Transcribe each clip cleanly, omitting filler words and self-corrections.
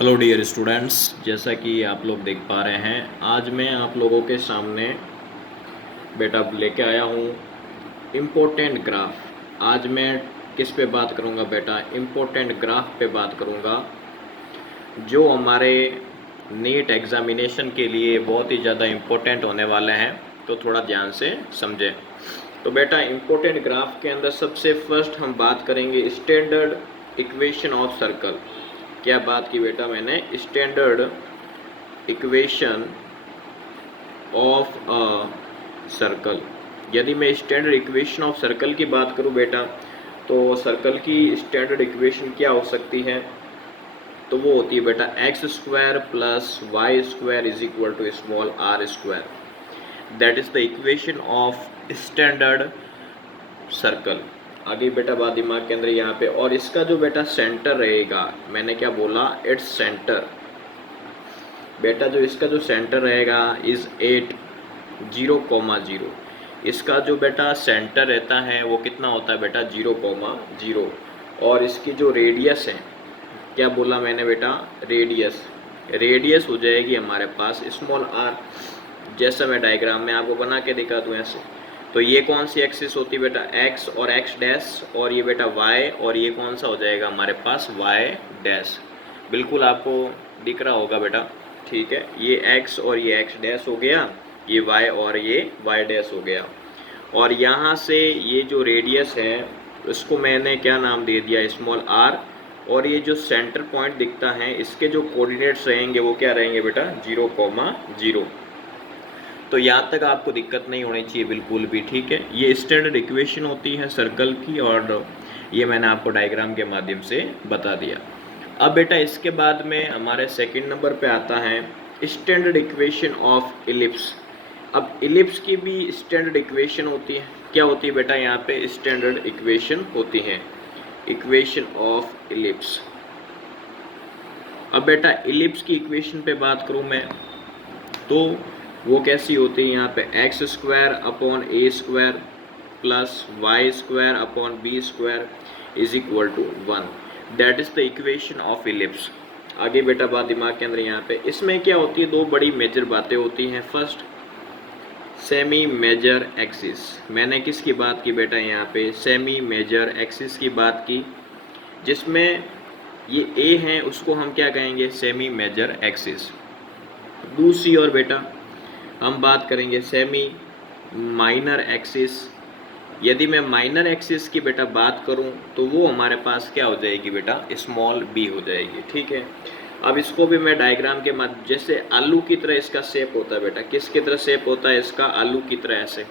Hello dear students, जैसा कि आप लोग देख पा रहे हैं, आज मैं आप लोगों के सामने बेटा लेके आया हूँ इम्पोर्टेंट ग्राफ। आज मैं किस पे बात करूँगा बेटा? इम्पोर्टेंट ग्राफ पे बात करूँगा जो हमारे नीट एग्ज़ामिनेशन के लिए बहुत ही ज़्यादा इम्पोर्टेंट होने वाले हैं। तो थोड़ा ध्यान से समझें। तो बेटा इम्पोर्टेंट ग्राफ के अंदर सबसे फर्स्ट हम बात करेंगे स्टैंडर्ड इक्वेशन ऑफ सर्कल। क्या बात की बेटा मैंने? Standard equation of a circle. यदि मैं स्टैंडर्ड इक्वेशन ऑफ सर्कल की बात करूं बेटा, तो सर्कल की स्टैंडर्ड इक्वेशन क्या हो सकती है? तो वो होती है बेटा x square plus y square is equal to small r square. That is the equation of standard circle. आगे बेटा बात दिमाग के अंदर यहाँ पे, और इसका जो बेटा सेंटर रहेगा, मैंने क्या बोला? Its centre. बेटा जो इसका जो सेंटर रहेगा इज 8 0,0। इसका जो बेटा सेंटर रहता है वो कितना होता है बेटा? 0,0। और इसकी जो रेडियस है, क्या बोला मैंने बेटा? रेडियस। रेडियस हो जाएगी हमारे पास स्मॉल आर। जैसा मैं डायग्राम में आपको बना के दिखा दूँ ऐसे। तो ये कौन सी एक्सिस होती है बेटा? एक्स और एक्स डैश, और ये बेटा वाई, और ये कौन सा हो जाएगा हमारे पास? Y dash. बिल्कुल आपको दिख रहा होगा बेटा, ठीक है। ये x और ये x डैश हो गया, ये y और ये y डैश हो गया। और यहाँ से ये जो रेडियस है उसको मैंने क्या नाम दे दिया? Small r। और ये जो सेंटर पॉइंट दिखता है इसके जो कोऑर्डिनेट्स रहेंगे वो क्या रहेंगे बेटा? 0,0। तो यहाँ तक आपको दिक्कत नहीं होनी चाहिए बिल्कुल भी, ठीक है। ये स्टैंडर्ड इक्वेशन होती है सर्कल की, और ये मैंने आपको डायग्राम के माध्यम से बता दिया। अब बेटा इसके बाद में हमारे सेकंड नंबर पे आता है स्टैंडर्ड इक्वेशन ऑफ इलिप्स। अब इलिप्स की भी स्टैंडर्ड इक्वेशन होती है। क्या होती है बेटा? यहाँ पे स्टैंडर्ड इक्वेशन होती है, इक्वेशन ऑफ इलिप्स। अब बेटा इलिप्स की इक्वेशन पे बात करूँ मैं, तो वो कैसी होती है? यहाँ पे x square upon a square plus y square upon b square is equal to 1। That is the equation of ellipse. आगे बेटा बात दिमाग के अंदर यहाँ पे, इसमें क्या होती है? दो बड़ी मेजर बातें होती हैं। First semi major axis. मैंने किसकी बात की बेटा? यहाँ पे सेमी मेजर एक्सिस की बात की, जिसमें ये ए है उसको हम क्या कहेंगे? Semi major axis. दूसरी ओर बेटा हम बात करेंगे सेमी माइनर एक्सिस। यदि मैं माइनर एक्सिस की बेटा बात करूं तो वो हमारे पास क्या हो जाएगी बेटा? स्मॉल बी हो जाएगी, ठीक है। अब इसको भी मैं डायग्राम के माध्यम, जैसे आलू की तरह इसका शेप होता है बेटा। किस की तरह शेप होता है इसका? आलू की तरह। ऐसे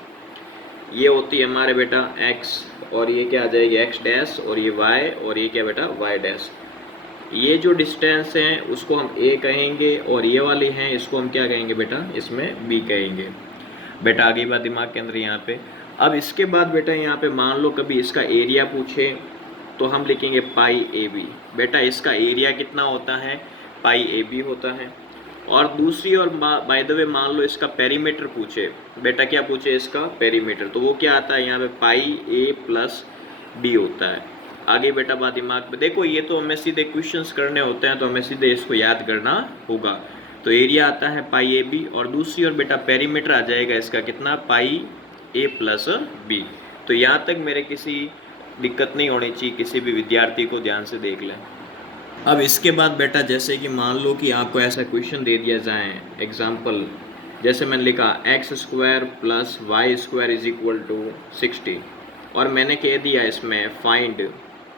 ये होती है हमारे बेटा एक्स, और ये क्या आ जाएगी? एक्स डैश, और ये वाई, और ये क्या बेटा? Y dash. ये जो डिस्टेंस है उसको हम ए कहेंगे, और ये वाली है इसको हम क्या कहेंगे बेटा? इसमें बी कहेंगे। बेटा आगे बात दिमाग के अंदर यहाँ पे। अब इसके बाद बेटा यहाँ पे मान लो कभी इसका एरिया पूछे तो हम लिखेंगे पाई ए बी। बेटा इसका एरिया कितना होता है? पाई ए बी होता है। और दूसरी और बाय द वे मान लो इसका पेरीमीटर पूछे। बेटा क्या पूछे? इसका पेरीमीटर। तो वो क्या आता है यहाँ पे? पाई ए प्लस बी होता है। आगे बेटा बात दिमाग पे देखो, ये तो हमें सीधे क्वेश्चंस करने होते हैं, तो हमें सीधे इसको याद करना होगा। तो एरिया आता है पाई ए बी, और दूसरी ओर बेटा पेरीमीटर आ जाएगा इसका कितना? पाई ए प्लस बी। तो यहाँ तक मेरे किसी दिक्कत नहीं होनी चाहिए, किसी भी विद्यार्थी को ध्यान से देख लें। अब इसके बाद बेटा जैसे कि मान लो कि आपको ऐसा क्वेश्चन दे दिया जाए, एग्जाम्पल जैसे मैंने लिखा x square plus y square is equal to 60, और मैंने कह दिया इसमें find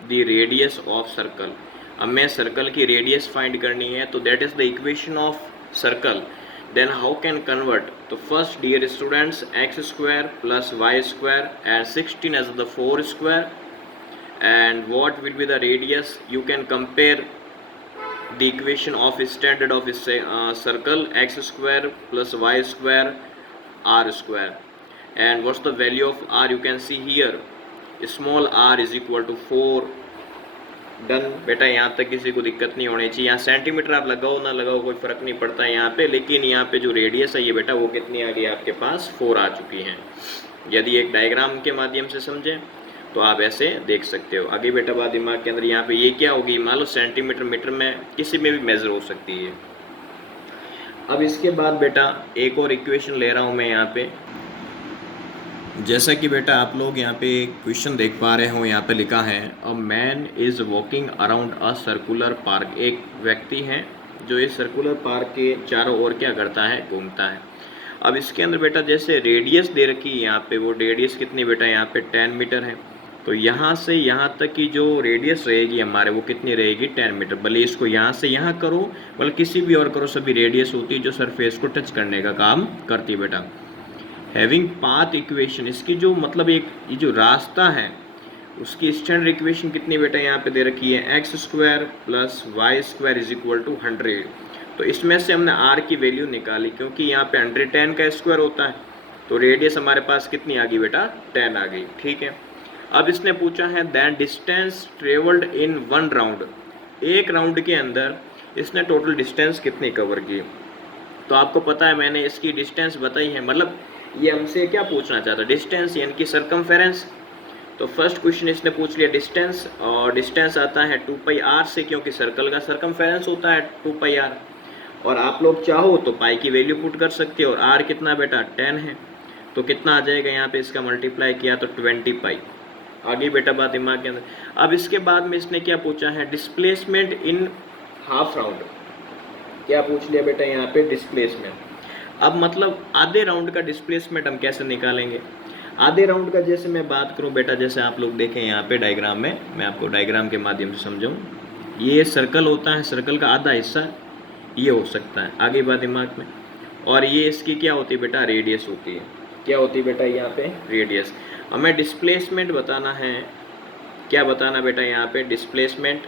the radius of circle. अब मैं सर्कल की रेडियस फाइंड करनी है, तो that is the equation of circle. Then how can convert? तो first dear students, x square plus y square and 16 as the 4 square, and what will be the radius? You can compare the equation of standard of circle x square plus y square r square, and what's the value of r? You can see here small r is equal to 4। Done बेटा, यहाँ तक किसी को दिक्कत नहीं होनी चाहिए। यहाँ सेंटीमीटर आप लगाओ ना लगाओ कोई फ़र्क नहीं पड़ता है यहाँ पे, लेकिन यहाँ पे जो रेडियस है ये बेटा वो कितनी आ गई आपके पास? 4 आ चुकी हैं। यदि एक डायग्राम के माध्यम से समझें, तो आप ऐसे देख सकते हो। आगे बेटा बात दिमाग के अंदर यहाँ पे ये क्या होगी, मान लो सेंटीमीटर मीटर में किसी में भी मेजर हो सकती है। अब इसके बाद बेटा एक और इक्वेशन ले रहा हूँ मैं यहाँ पे। जैसा कि बेटा आप लोग यहाँ पे क्वेश्चन देख पा रहे हो, यहाँ पे लिखा है a man is walking around a circular park. एक व्यक्ति है जो इस सर्कुलर पार्क के चारों ओर क्या करता है, घूमता है। अब इसके अंदर बेटा जैसे रेडियस दे रखी है यहाँ पे, वो रेडियस कितनी बेटा यहाँ पे 10 मीटर है। तो यहाँ से यहाँ तक की जो रेडियस रहेगी हमारे, वो कितनी रहेगी 10 मीटर। भले इसको यहाँ से यहाँ करो, भले किसी भी और करो, सभी रेडियस होती है जो सरफेस को टच करने का काम करती है बेटा। हैविंग पाथ इक्वेशन, इसकी जो मतलब एक ये जो रास्ता है उसकी स्टैंडर्ड इक्वेशन कितनी बेटा यहाँ पे दे रखी है, x square plus y square is equal to 100। तो इसमें से हमने आर की वैल्यू निकाली, क्योंकि यहाँ पे 110 का स्क्वायर होता है, तो रेडियस हमारे पास कितनी आ गई बेटा 10 आ गई। ठीक है, अब इसने पूछा है then distance travelled in 1 round, एक राउंड के अंदर इसने टोटल डिस्टेंस कितनी कवर की। तो आपको पता है मैंने इसकी डिस्टेंस बताई है, मतलब ये हमसे क्या पूछना चाहता है, डिस्टेंस यानी कि सरकमफेरेंस। तो फर्स्ट क्वेश्चन इसने पूछ लिया डिस्टेंस, और डिस्टेंस आता है 2 पाई आर से, क्योंकि सर्कल का सरकमफेरेंस होता है 2 पाई आर। और आप लोग चाहो तो पाई की वैल्यू पुट कर सकते हो, और आर कितना बेटा 10 है, तो कितना आ जाएगा यहाँ पे इसका मल्टीप्लाई किया तो 20 पाई। आगे बेटा बात दिमाग के अंदर। अब इसके बाद में इसने क्या पूछा है, डिस्प्लेसमेंट इन हाफ राउंड। क्या पूछ लिया बेटा यहाँ पे, डिस्प्लेसमेंट। अब मतलब आधे राउंड का डिस्प्लेसमेंट हम कैसे निकालेंगे। आधे राउंड का जैसे मैं बात करूँ बेटा, जैसे आप लोग देखें यहाँ पे डायग्राम में, मैं आपको डायग्राम के माध्यम से समझाऊँ। ये सर्कल होता है, सर्कल का आधा हिस्सा ये हो सकता है, आगे बात दिमाग में। और ये इसकी क्या होती है बेटा, रेडियस होती है। क्या होती है बेटा यहाँ पे, रेडियस। हमें डिस्प्लेसमेंट बताना है, क्या बताना बेटा यहाँ पे, डिस्प्लेसमेंट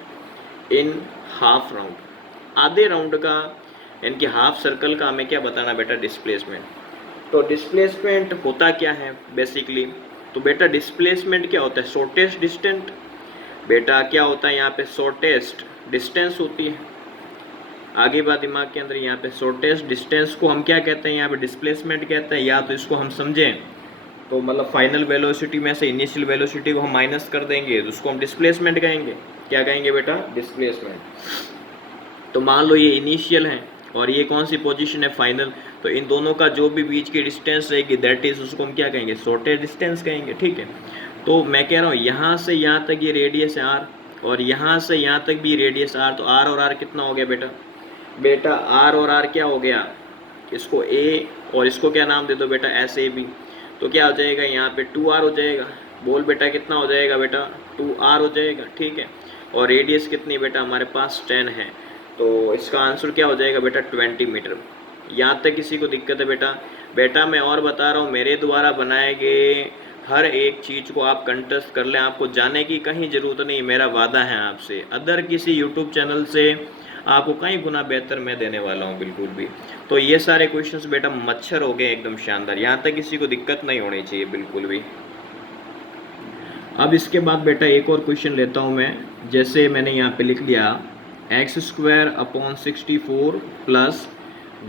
इन हाफ राउंड, आधे राउंड का यानी कि हाफ सर्कल का हमें क्या बताना बेटा, डिस्प्लेसमेंट। तो डिस्प्लेसमेंट होता क्या है बेसिकली, तो बेटा डिस्प्लेसमेंट क्या होता है, शॉर्टेस्ट डिस्टेंस। बेटा क्या होता है यहाँ पे, शॉर्टेस्ट डिस्टेंस होती है। आगे बात दिमाग के अंदर, यहाँ पे शॉर्टेस्ट डिस्टेंस को हम क्या कहते हैं, यहाँ पे डिस्प्लेसमेंट कहते हैं। या तो इसको हम समझें तो मतलब फाइनल वेलोसिटी में से इनिशियल वेलोसिटी को हम माइनस कर देंगे, तो उसको हम डिस्प्लेसमेंट कहेंगे। क्या कहेंगे बेटा, डिस्प्लेसमेंट। तो मान लो ये इनिशियल है और ये कौन सी पोजीशन है, फाइनल। तो इन दोनों का जो भी बीच की डिस्टेंस रहेगी दैट इज, उसको हम क्या कहेंगे, शॉर्टेस्ट डिस्टेंस कहेंगे। ठीक है, तो मैं कह रहा हूँ यहाँ से यहाँ तक ये रेडियस है आर, और यहाँ से यहाँ तक भी रेडियस आर। तो आर और आर कितना हो गया बेटा, बेटा आर और आर क्या हो गया, इसको ए और इसको क्या नाम दे दो बेटा, एस ए बी। तो क्या हो जाएगा यहाँ पे 2r हो जाएगा। बोल बेटा कितना हो जाएगा बेटा, 2r हो जाएगा। ठीक है, और रेडियस कितनी बेटा हमारे पास 10 है, तो इसका आंसर क्या हो जाएगा बेटा 20 मीटर। यहाँ तक किसी को दिक्कत है बेटा? बेटा मैं और बता रहा हूँ, मेरे द्वारा बनाए गए हर एक चीज़ को आप कंटेस्ट कर लें, आपको जाने की कहीं ज़रूरत नहीं, मेरा वादा है आपसे। अदर किसी यूट्यूब चैनल से आपको कई गुना बेहतर मैं देने वाला हूँ, बिल्कुल भी। तो ये सारे क्वेश्चंस बेटा मच्छर हो गए एकदम शानदार, यहाँ तक किसी को दिक्कत नहीं होनी चाहिए बिल्कुल भी। अब इसके बाद बेटा एक और क्वेश्चन लेता हूँ मैं, जैसे मैंने यहाँ पे लिख लिया x²/64 plus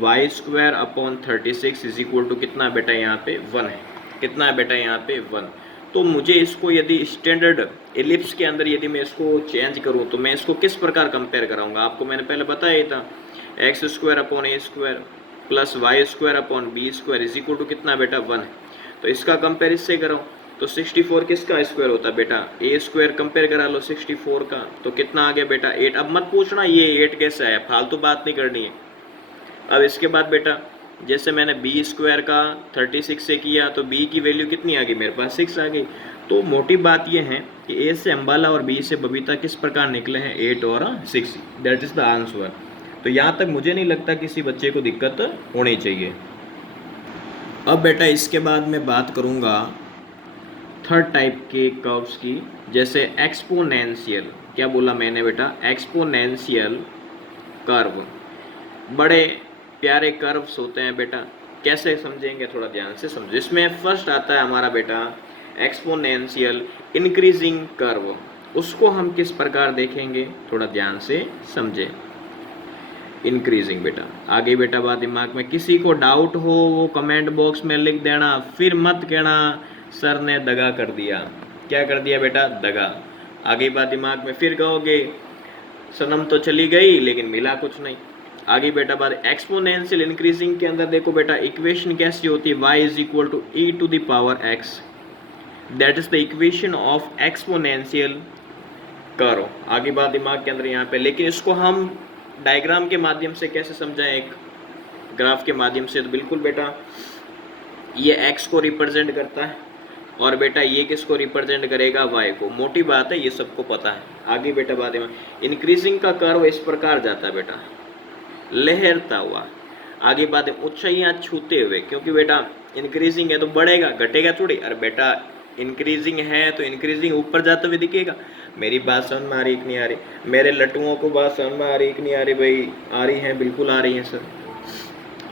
y²/36 is equal to कितना बेटा यहाँ पे 1 है। कितना है बेटा यहाँ पे 1। तो मुझे इसको यदि स्टैंडर्ड एलिप्स के अंदर यदि मैं इसको चेंज करूँ तो मैं इसको किस प्रकार कंपेयर कराऊंगा, आपको मैंने पहले बताया ही था, x²/a² plus y²/b² is equal to कितना बेटा 1 है। तो इसका कंपेयर इससे कराऊँ तो 64 किसका स्क्वायर होता है बेटा, a² कंपेयर करा लो 64 का, तो कितना आ गया बेटा 8। अब मत पूछना ये 8 कैसे आया, फालतू बात नहीं करनी है। अब इसके बाद बेटा जैसे मैंने b² का 36 से किया तो b की वैल्यू कितनी आ गई मेरे पास 6 आ गई। तो मोटी बात ये है कि a से अम्बाला और b से बबीता किस प्रकार निकले हैं 8 और 6, दैट इज़ द आंसर। तो यहाँ तक मुझे नहीं लगता किसी बच्चे को दिक्कत होनी चाहिए। अब बेटा इसके बाद मैं बात करूँगा थर्ड टाइप के कर्व्स की, जैसे एक्सपोनेंशियल। क्या बोला मैंने बेटा, एक्सपोनेंशियल कर्व। बड़े प्यारे कर्व्स होते हैं बेटा, कैसे समझेंगे थोड़ा ध्यान से समझो। इसमें फर्स्ट आता है हमारा बेटा एक्सपोनेंशियल इंक्रीजिंग कर्व, उसको हम किस प्रकार देखेंगे थोड़ा ध्यान से समझें। इंक्रीजिंग बेटा, आगे बेटा बात दिमाग में, किसी को डाउट हो वो कमेंट बॉक्स में लिख देना, फिर मत कहना सर ने दगा कर दिया। क्या कर दिया बेटा, दगा। आगे बात दिमाग में फिर कहोगे सनम तो चली गई लेकिन मिला कुछ नहीं। आगे बेटा बात एक्सपोनेंशियल इंक्रीजिंग के अंदर देखो बेटा इक्वेशन कैसी होती है, y is equal to e to the power x, that is the equation of exponential curve. आगे बात दिमाग के अंदर यहाँ पे, लेकिन इसको हम डायग्राम के माध्यम से कैसे समझाएं, एक ग्राफ के माध्यम से। तो बिल्कुल बेटा ये x को रिप्रेजेंट करता है और बेटा ये किसको रिप्रेजेंट करेगा, y को। मोटी बात है, ये सबको पता है। आगे बेटा बात में इंक्रीजिंग का कर्व इस प्रकार जाता है बेटा, लहरता हुआ। आगे बात है ऊंचाइयां छूते हुए, क्योंकि बेटा इंक्रीजिंग है तो बढ़ेगा, घटेगा थोड़ी। अरे बेटा इंक्रीजिंग है तो इंक्रीजिंग ऊपर जाते हुए दिखेगा। मेरी बात समझ में आ रही कि नहीं आ रही, मेरे लट्टुओं को बात समझ में आ रही कि नहीं आ रही भाई, आ रही है, बिल्कुल आ रही है सर।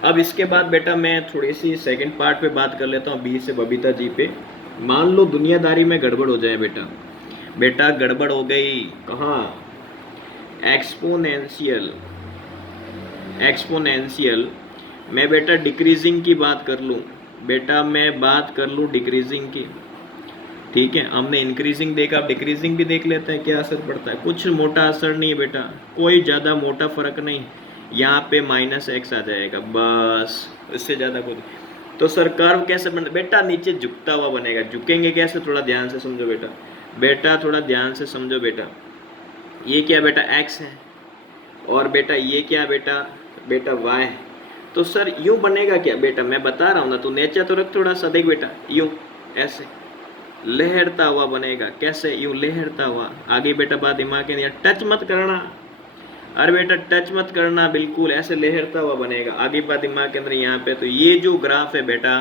अब इसके बाद बेटा मैं थोड़ी सी सेकंड पार्ट पे बात कर लेता हूँ, बी से बबीता जी पे। मान लो दुनियादारी में गड़बड़ हो जाए बेटा, बेटा गड़बड़ हो गई कहाँ, एक्सपोनेंशियल मैं बेटा डिक्रीजिंग की बात कर लूँ, बेटा मैं बात कर लूँ डिक्रीजिंग की, ठीक है। हमने इंक्रीजिंग देखा, अब डिक्रीजिंग भी देख लेते हैं क्या असर पड़ता है। कुछ मोटा असर नहीं है बेटा, कोई ज़्यादा मोटा फर्क नहीं, यहाँ पे -x आ जाएगा बस, इससे ज़्यादा कुछ। तो सर कर्व कैसे बन, बेटा नीचे झुकता हुआ बनेगा। झुकेंगे कैसे, थोड़ा ध्यान से समझो बेटा, बेटा थोड़ा ध्यान से समझो बेटा। ये क्या बेटा x है और बेटा ये क्या बेटा, बेटा y है। तो सर यूं बनेगा क्या बेटा, मैं बता रहा हूँ ना, तो नेचर तो रख थोड़ा सा, देख बेटा यूं ऐसे लहरता हुआ बनेगा। कैसे, यूं लहरता हुआ। आगे बेटा बात दिमाग के, टच मत करना, अरे बेटा टच मत करना, बिल्कुल ऐसे लहरता हुआ बनेगा। आगे बात दिमाग के अंदर यहाँ पे, तो ये जो ग्राफ है बेटा,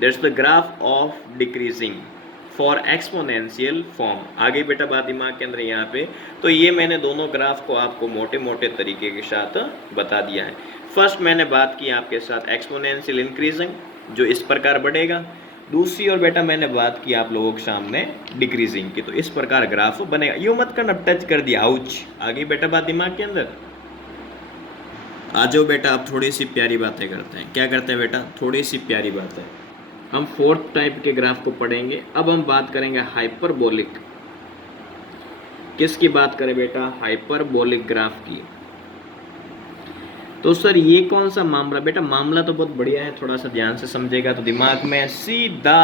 that's the graph of decreasing for exponential form. आगे बेटा बात दिमाग के अंदर यहाँ पे, तो ये मैंने दोनों ग्राफ को आपको मोटे मोटे तरीके के साथ बता दिया है। फर्स्ट मैंने बात की आपके साथ एक्सपोनेंशियल इंक्रीजिंग, जो इस प्रकार बढ़ेगा। दूसरी और बेटा मैंने बात की आप लोगों के सामने डिक्रीजिंग की, तो इस प्रकार ग्राफ बनेगा। यूं मत करना, टच कर दिया, आउच। आगे बेटा बात दिमाग के अंदर आ जाओ बेटा, अब थोड़ी सी प्यारी बातें करते हैं। क्या करते हैं बेटा, थोड़ी सी प्यारी बातें। हम फोर्थ टाइप के ग्राफ को पढ़ेंगे। अब हम बात करेंगे हाइपरबोलिक। किसकी बात करें बेटा, हाइपरबोलिक ग्राफ की। तो सर ये कौन सा मामला, बेटा मामला तो बहुत बढ़िया है, थोड़ा सा ध्यान से समझेगा तो दिमाग में सीधा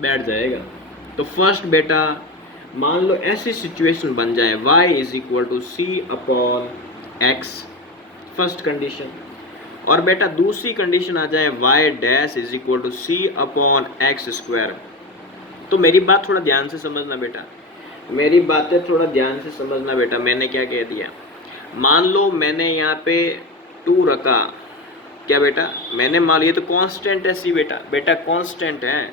बैठ जाएगा। तो फर्स्ट बेटा मान लो ऐसी सिचुएशन बन जाए, y is equal to C upon X, first condition. और बेटा दूसरी कंडीशन आ जाए y dash is equal to C upon X square. तो मेरी बात थोड़ा ध्यान से समझना बेटा, मेरी बातें थोड़ा ध्यान से समझना बेटा। मैंने क्या कह दिया, मान लो मैंने यहाँ पे 2 रखा, क्या बेटा मैंने मान लिया, तो कांस्टेंट है सी बेटा, बेटा कांस्टेंट है।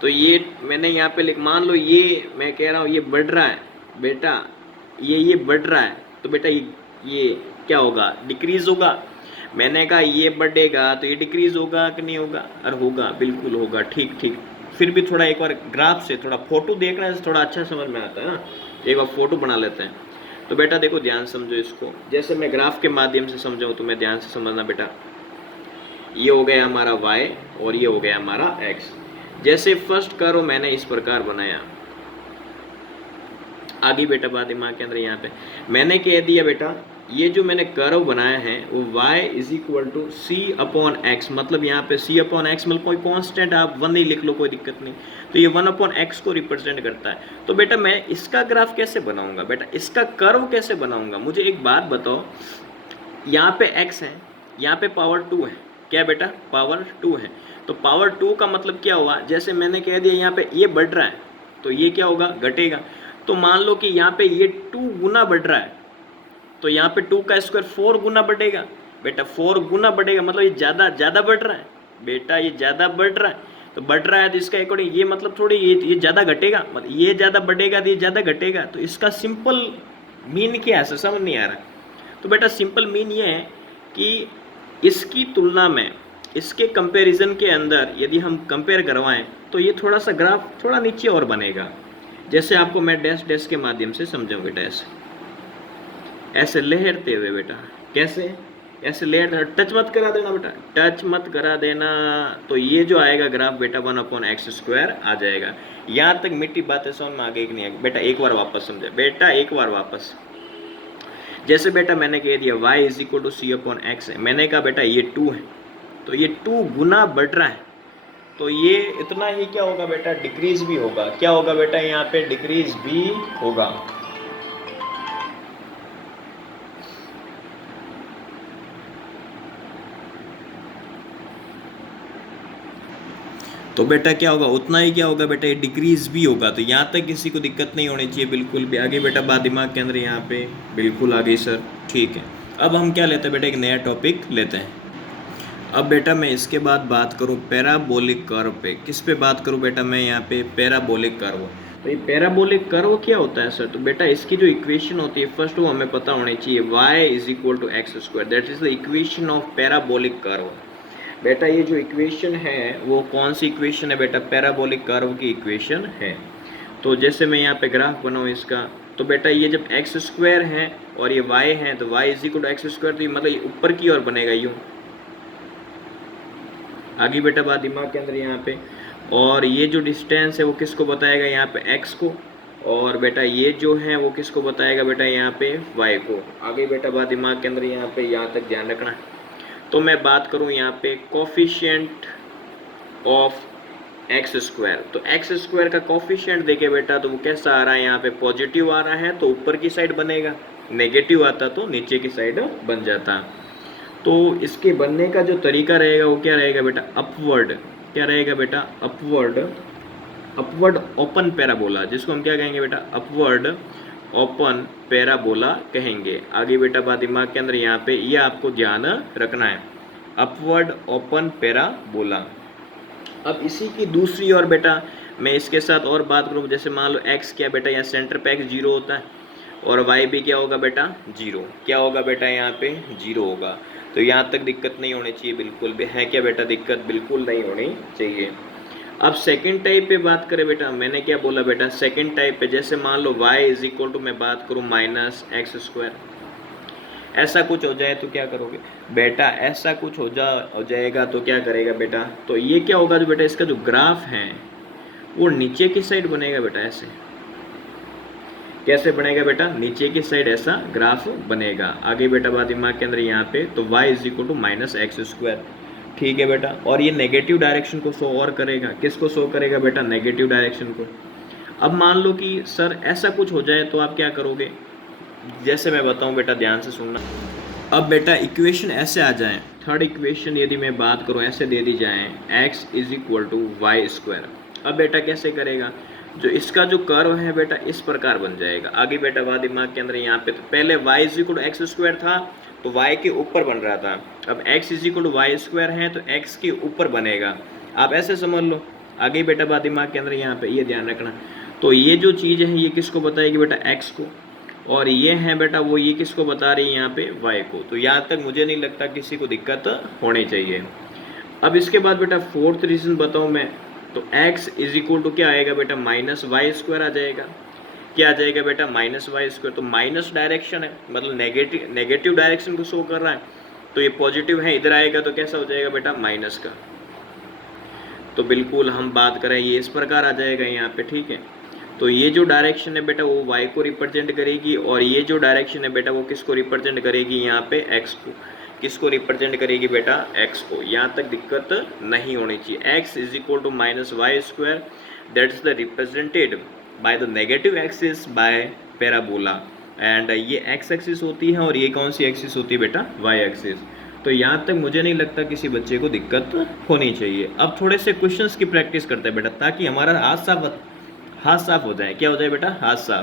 तो ये मैंने यहाँ पे लिख, मान लो ये मैं कह रहा हूँ ये बढ़ रहा है बेटा, ये बढ़ रहा है, तो बेटा ये क्या होगा, डिक्रीज होगा। मैंने कहा ये बढ़ेगा तो ये डिक्रीज होगा कि नहीं होगा, अरे होगा, बिल्कुल होगा, ठीक ठीक। फिर भी थोड़ा एक बार ग्राफ से थोड़ा फोटो देखने से थोड़ा अच्छा समझ में आता है ना, एक बार फोटो बना लेते हैं। तो बेटा देखो ध्यान समझो इसको, जैसे मैं ग्राफ के माध्यम से समझाऊँ तो मैं ध्यान से समझना बेटा। ये हो गया हमारा y और ये हो गया हमारा x। जैसे फर्स्ट कर्व मैंने इस प्रकार बनाया, आगे बेटा बात दिमाग के अंदर यहाँ पे मैंने कह दिया बेटा, ये जो मैंने कर्व बनाया है वो y is equal to C upon X, मतलब यहाँ पे सी अपॉन एक्स मतलब कोई कांस्टेंट आप 1 ही लिख लो, कोई दिक्कत नहीं। तो ये 1 अपॉन एक्स को रिप्रेजेंट करता है। तो बेटा मैं इसका ग्राफ कैसे बनाऊंगा, बेटा इसका कर्व कैसे बनाऊंगा, मुझे एक बात बताओ। यहाँ पे x है, यहाँ पे पावर 2 है, क्या बेटा पावर 2 है। तो पावर 2 का मतलब क्या हुआ, जैसे मैंने कह दिया यहाँ पे ये बढ़ रहा है तो ये क्या होगा, घटेगा। तो मान लो कि यहाँ पे ये 2 गुना बढ़ रहा है, तो यहाँ पे 2 का स्क्वायर 4 गुना बढ़ेगा बेटा, 4 गुना बढ़ेगा, मतलब ये ज़्यादा बढ़ रहा है बेटा, ये ज़्यादा बढ़ रहा है। तो बढ़ रहा है तो इसका अकॉर्डिंग ये मतलब थोड़ी ये ज़्यादा घटेगा, मतलब ये ज़्यादा बढ़ेगा तो ये ज़्यादा घटेगा। तो इसका सिंपल मीन क्या है, समझ नहीं आ रहा। तो बेटा सिंपल मीन ये है कि इसकी तुलना में, इसके कंपैरिजन के अंदर यदि हम कंपेयर करवाएं तो ये थोड़ा सा ग्राफ थोड़ा नीचे और बनेगा। जैसे आपको मैं डैश डैश के माध्यम से समझाऊँ बेटा, ऐसे ऐसे लहरते हुए बेटा, कैसे ऐसे लेयर टच मत करा देना बेटा, टच मत करा देना। तो ये जो आएगा ग्राफ बेटा 1/x² आ जाएगा। यहाँ तक मिट्टी बातें समझ में आ गई कि नहीं आ गई बेटा? एक बार वापस समझे बेटा, एक बार वापस। जैसे बेटा मैंने कह दिया y = c/x है, मैंने कहा बेटा ये 2 है, तो ये 2 गुना बढ़ रहा है, तो ये इतना ही क्या होगा बेटा? डिक्रीज भी होगा। क्या होगा बेटा? यहाँ पे डिक्रीज भी होगा। तो बेटा क्या होगा? उतना ही क्या होगा बेटा? ये डिक्रीज भी होगा। तो यहाँ तक किसी को दिक्कत नहीं होनी चाहिए बिल्कुल भी। आगे बेटा बात दिमाग के अंदर यहाँ पे बिल्कुल आ गई सर, ठीक है। अब हम क्या लेते हैं बेटा? एक नया टॉपिक लेते हैं। अब बेटा मैं इसके बाद बात करूँ पैराबोलिक कर्व पे। किस पे बात करूँ बेटा मैं यहाँ पे? Parabolic curve. तो ये पैराबोलिक कर्व क्या होता है सर? तो बेटा इसकी जो इक्वेशन होती है फर्स्ट वो हमें पता होनी चाहिए, y = x², that is the equation of parabolic curve. बेटा ये जो इक्वेशन है वो कौन सी इक्वेशन है बेटा? पैराबोलिक कर्व की इक्वेशन है। तो जैसे मैं यहाँ पे ग्राफ बनाऊँ इसका, तो बेटा ये जब x² है और ये y है, तो y = x², तो ये मतलब ये ऊपर की ओर बनेगा यूँ। आगे बेटा बात दिमाग के अंदर यहाँ पे। और ये जो डिस्टेंस है वो किसको बताएगा? यहाँ पे x को। और बेटा ये जो है वो किसको बताएगा बेटा? यहाँ पे y को। आगे बेटा बात दिमाग के अंदर यहाँ पे, यहाँ तक ध्यान रखना है। तो मैं बात करूँ यहाँ पे कोफिशिएंट ऑफ x², तो x² का कोफिशिएंट देखे बेटा तो वो कैसा आ रहा है? यहाँ पे पॉजिटिव आ रहा है तो ऊपर की साइड बनेगा, नेगेटिव आता तो नीचे की साइड बन जाता। तो इसके बनने का जो तरीका रहेगा वो क्या रहेगा बेटा? अपवर्ड। क्या रहेगा बेटा? अपवर्ड, अपवर्ड ओपन पैराबोला, जिसको हम क्या कहेंगे बेटा? अपवर्ड ओपन पैराबोला कहेंगे। आगे बेटा बात दिमाग के अंदर यहाँ पे ये आपको ध्यान रखना है, अपवर्ड ओपन पैराबोला। अब इसी की दूसरी ओर बेटा मैं इसके साथ और बात करूँ, जैसे मान लो x क्या बेटा? यहाँ सेंटर पे x 0 होता है और y भी क्या होगा बेटा? 0। क्या होगा बेटा? यहाँ पे 0 होगा। तो यहाँ तक दिक्कत नहीं होनी चाहिए बिल्कुल भी। है क्या बेटा? दिक्कत बिल्कुल नहीं होनी चाहिए। अब सेकंड टाइप पे बात करें बेटा, मैंने क्या बोला बेटा? सेकंड टाइप पे जैसे मान लो y = मैं बात करूँ -x², ऐसा कुछ हो जाए तो क्या करोगे बेटा? ऐसा कुछ हो जाएगा तो क्या करेगा बेटा? तो ये क्या होगा जो बेटा इसका जो ग्राफ है वो नीचे की साइड बनेगा बेटा। ऐसे कैसे बनेगा बेटा? नीचे की साइड ऐसा ग्राफ बनेगा। आगे बेटा बात दिमाग के अंदर यहाँ पे, तो y = -x², ठीक है बेटा। और ये नेगेटिव डायरेक्शन को शो और करेगा। किसको शो करेगा बेटा? नेगेटिव डायरेक्शन को। अब मान लो कि सर ऐसा कुछ हो जाए तो आप क्या करोगे? जैसे मैं बताऊं बेटा, ध्यान से सुनना। अब बेटा इक्वेशन ऐसे आ जाए, थर्ड इक्वेशन यदि मैं बात करूं ऐसे दे दी जाए, x = y²। अब बेटा कैसे करेगा? जो इसका जो कर्व है बेटा इस प्रकार बन जाएगा। आगे बेटा बात दिमाग के अंदर यहाँ पे, तो पहले y = x² था तो y के ऊपर बन रहा था। अब x = y² है तो x के ऊपर बनेगा। आप ऐसे समझ लो। आगे बेटा बात दिमाग के अंदर यहाँ पे ये ध्यान रखना। तो ये जो चीज़ है ये किसको बताएगी बेटा? x को। और ये है बेटा वो ये किसको बता रही है यहाँ पे? y को। तो यहाँ तक मुझे नहीं लगता किसी को दिक्कत होनी चाहिए। अब इसके बाद बेटा फोर्थ रीज़न बताऊँ मैं, तो x = क्या आएगा बेटा? -y² आ जाएगा। क्या आ जाएगा बेटा? -y²। तो माइनस डायरेक्शन है, मतलब नेगेटिव डायरेक्शन को शो कर रहा है। तो ये पॉजिटिव है, इधर आएगा तो कैसा हो जाएगा बेटा? माइनस का। तो बिल्कुल हम बात करें ये इस प्रकार आ जाएगा यहाँ पे, ठीक है। तो ये जो डायरेक्शन है बेटा वो y को रिप्रेजेंट करेगी और ये जो डायरेक्शन है बेटा वो किसको रिप्रेजेंट करेगी? यहाँ पे x को। किसको रिप्रेजेंट करेगी बेटा? x को। यहाँ तक दिक्कत नहीं होनी चाहिए। x = -y², that is the represented by the negative axis by parabola. And ये x एक्सिस होती है और ये कौन सी एक्सिस होती है बेटा? y axis. तो यहाँ तक मुझे नहीं लगता किसी बच्चे को दिक्कत होनी चाहिए। अब थोड़े से क्वेश्चंस की प्रैक्टिस करते हैं बेटा, ताकि हमारा हाथ साफ हो जाए। क्या हो जाए बेटा? हाथ साफ।